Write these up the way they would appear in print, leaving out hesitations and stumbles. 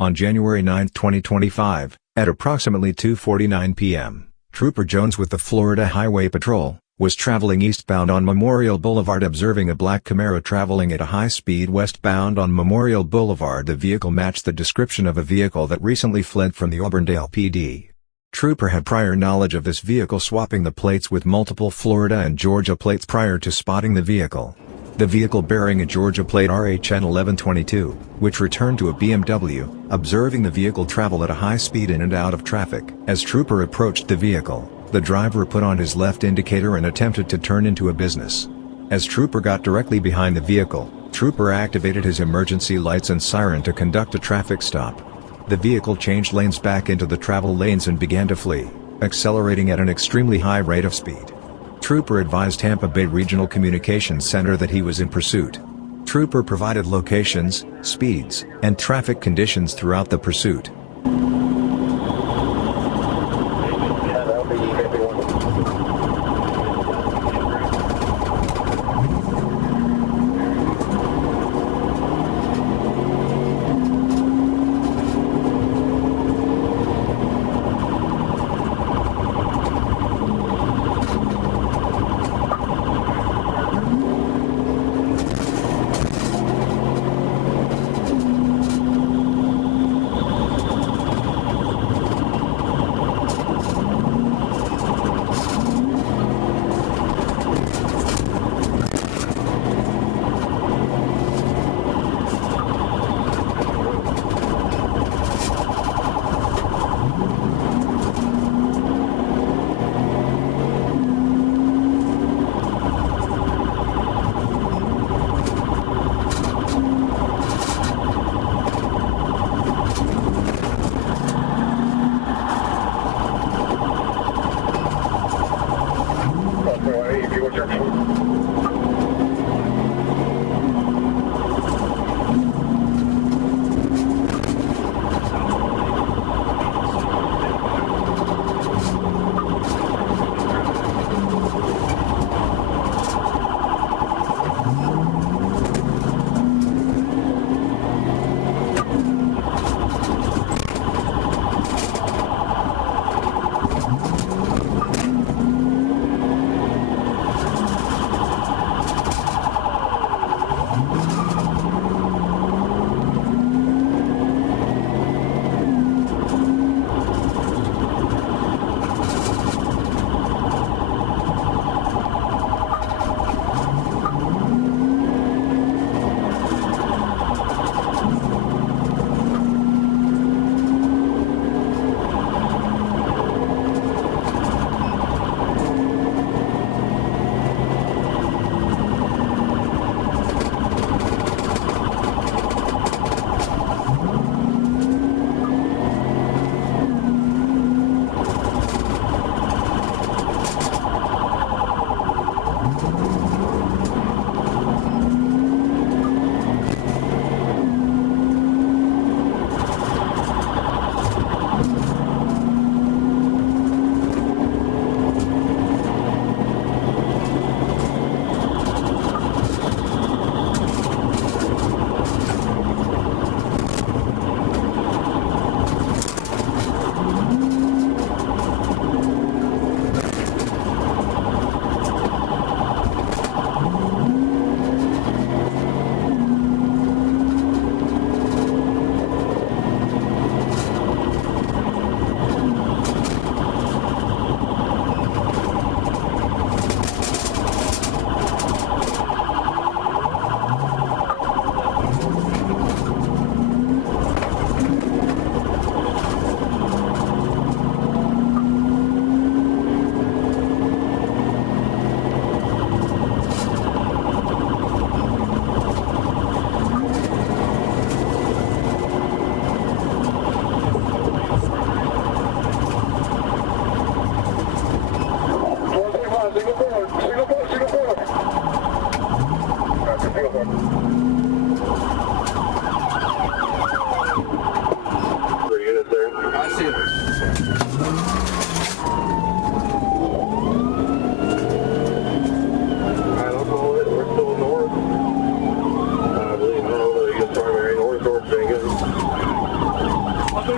On January 9, 2025, at approximately 2:49 p.m., Trooper Jones with the Florida Highway Patrol was traveling eastbound on Memorial Boulevard observing a black Camaro traveling at a high speed westbound on Memorial Boulevard. The vehicle matched the description of a vehicle that recently fled from the Auburndale PD. Trooper had prior knowledge of this vehicle, swapping the plates with multiple Florida and Georgia plates prior to spotting the vehicle. The vehicle bearing a Georgia plate RHN 1122, which returned to a BMW, observing the vehicle travel at a high speed in and out of traffic. As Trooper approached the vehicle, the driver put on his left indicator and attempted to turn into a business. As Trooper got directly behind the vehicle, Trooper activated his emergency lights and siren to conduct a traffic stop. The vehicle changed lanes back into the travel lanes and began to flee, accelerating at an extremely high rate of speed. Trooper advised Tampa Bay Regional Communications Center that he was in pursuit. Trooper provided locations, speeds, and traffic conditions throughout the pursuit.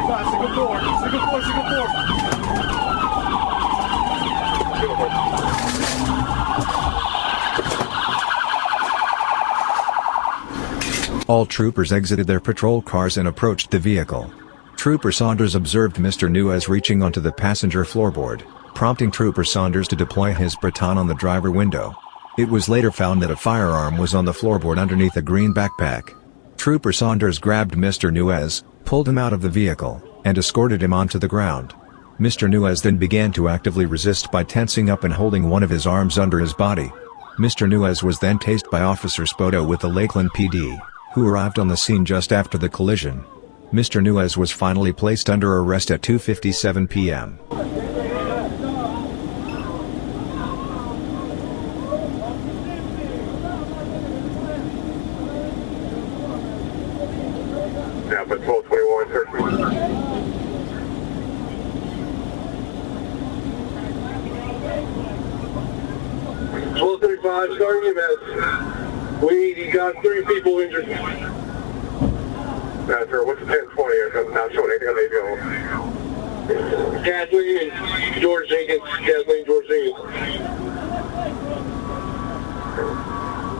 135, single four, single four, single four. All troopers exited their patrol cars and approached the vehicle. Trooper Saunders observed Mr. Nuez reaching onto the passenger floorboard, prompting Trooper Saunders to deploy his baton on the driver window. It was later found that a firearm was on the floorboard underneath a green backpack. Trooper Saunders grabbed Mr. Nuez, pulled him out of the vehicle, and escorted him onto the ground. Mr. Nuez then began to actively resist by tensing up and holding one of his arms under his body. Mr. Nuez was then tased by Officer Spoto with the Lakeland PD, who arrived on the scene just after the collision. Mr. Nuez was finally placed under arrest at 2:57 p.m. Yeah, but 1221, sir. 1235, starting EMS. You got 3 people injured. Yeah, sir, what's the 1020? I'm not showing anything on the ABL. Kathleen and George Jenkins. Kathleen, George Jenkins.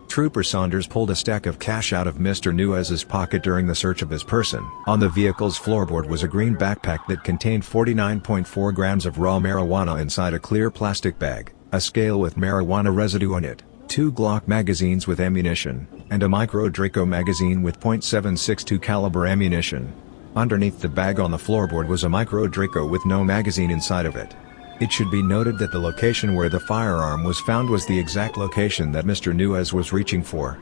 Trooper Saunders pulled a stack of cash out of Mr. Nuez's pocket during the search of his person. On the vehicle's floorboard was a green backpack that contained 49.4 grams of raw marijuana inside a clear plastic bag, a scale with marijuana residue on it, 2 Glock magazines with ammunition, and a micro Draco magazine with .762 caliber ammunition. Underneath the bag on the floorboard was a micro Draco with no magazine inside of it. It should be noted that the location where the firearm was found was the exact location that Mr. Nuez was reaching for.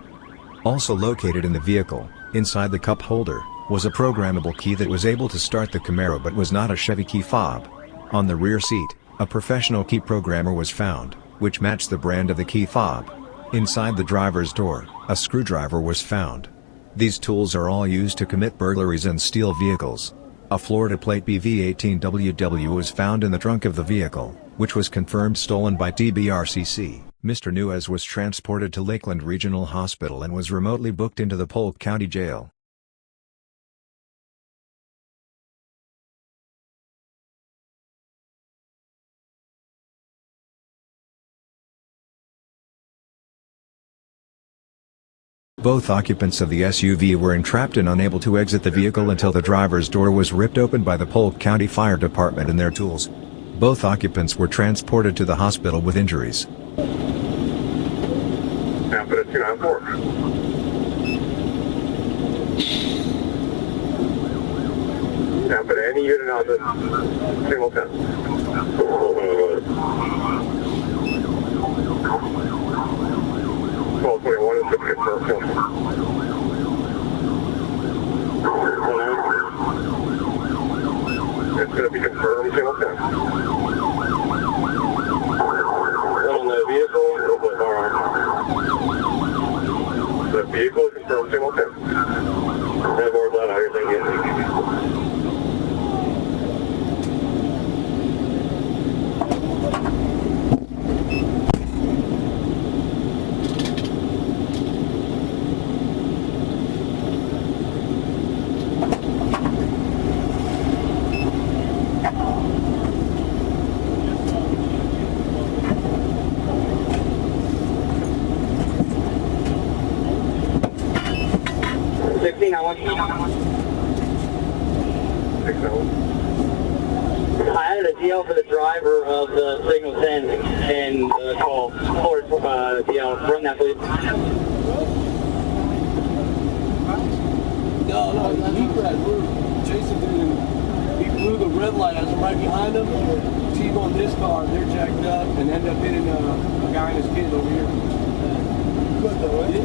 Also located in the vehicle, inside the cup holder, was a programmable key that was able to start the Camaro but was not a Chevy key fob. On the rear seat, a professional key programmer was found, which matched the brand of the key fob. Inside the driver's door, a screwdriver was found. These tools are all used to commit burglaries and steal vehicles. A Florida plate BV18WW was found in the trunk of the vehicle, which was confirmed stolen by TBRCC. Mr. Nuez was transported to Lakeland Regional Hospital and was remotely booked into the Polk County Jail. Both occupants of the SUV were entrapped and unable to exit the vehicle until the driver's door was ripped open by the Polk County Fire Department and their tools. Both occupants were transported to the hospital with injuries. Yeah, but it's 294. Yeah, but any unit on the single 10. 1221 is good for it's going to be confirmed single 10. On the vehicle or the firearm? The vehicle is confirmed single 10. And more than everything is. 16, I want you. 6 I had a deal for the driver of the Signal 10 and call Ford DL. Run that, please. No, he grabbed Jason didn't. He blew the red light. I was right behind him. T-boned his car. They're jacked up and ended up hitting a guy and his kid over here. Good though, right?